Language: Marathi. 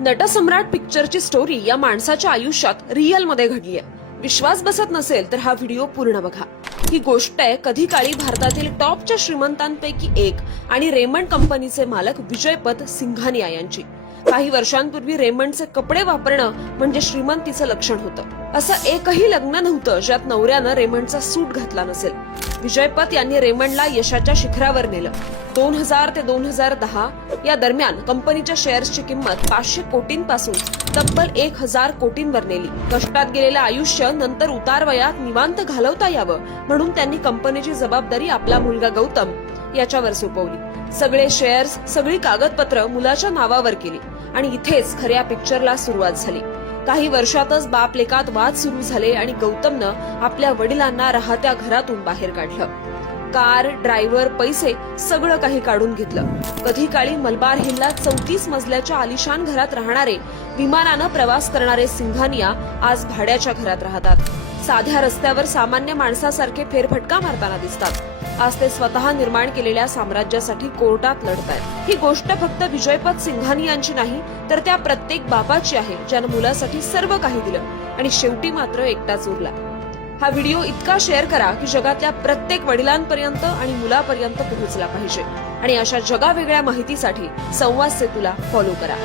नटसम्राट पिक्चरची स्टोरी या माणसाच्या आयुष्यात रिअल मध्ये घडली आहे. विश्वास बसत नसेल तर हा व्हिडिओ पूर्ण बघा. ही गोष्ट आहे कधी काळी भारतातील टॉपच्या श्रीमंतांपैकी एक आणि रेमंड कंपनीचे मालक विजयपत सिंघानिया यांची. काही वर्षांपूर्वी रेमंडचे कपडे वापरणं म्हणजे श्रीमंतीचं लक्षण होतं. असं एकही लग्न नव्हतं ज्यात नवऱ्यानं रेमंडचा सूट घातला नसेल. विजयपत यांनी रेमंडला यशाच्या शिखरावर नेलं. 2000 ते 2010 या दरम्यान कंपनीच्या शेअर्सची किंमत 500 कोटींपासून तब्बल 1000 कोटींवर नेली. कष्टात गेलेलं आयुष्य नंतर उतार वयात निवांत घालवता यावं म्हणून त्यांनी कंपनीची जबाबदारी आपला मुलगा गौतम याच्यावर सोपवली. सगळे शेअर्स, सगळी कागदपत्र मुलाच्या नावावर केली आणि इथेच खऱ्या पिक्चरला सुरुवात झाली. काही वर्षातच बाप लेकात वाद सुरू झाले आणि गौतमनं आपल्या वडिलांना राहत्या घरातून बाहेर काढलं. कार, ड्रायव्हर, पैसे सगळं काही काढून घेतलं. कधी काळी मलबार हिलला 34 मजल्याच्या आलिशान घरात राहणारे, विमानानं प्रवास करणारे सिंघानिया आज भाड्याच्या घरात राहतात. साध्या रस्त्यावर सामान्य माणसासारखे फेरफटका मारताना दिसतात. आज ते स्वतः निर्माण केलेल्या साम्राज्यासाठी कोर्टात लढतायत. ही गोष्ट फक्त विजयपत सिंघानियांची नाही तर त्या प्रत्येक बापाची आहे ज्यानं मुलासाठी सर्व काही दिलं आणि शेवटी मात्र एकटाच उरला. हा व्हिडिओ इतका शेअर करा की जगातल्या प्रत्येक वडिलांपर्यंत आणि मुलापर्यंत पोहोचला पाहिजे. आणि अशा जगावेगळ्या माहितीसाठी संवाद सेतूला फॉलो करा.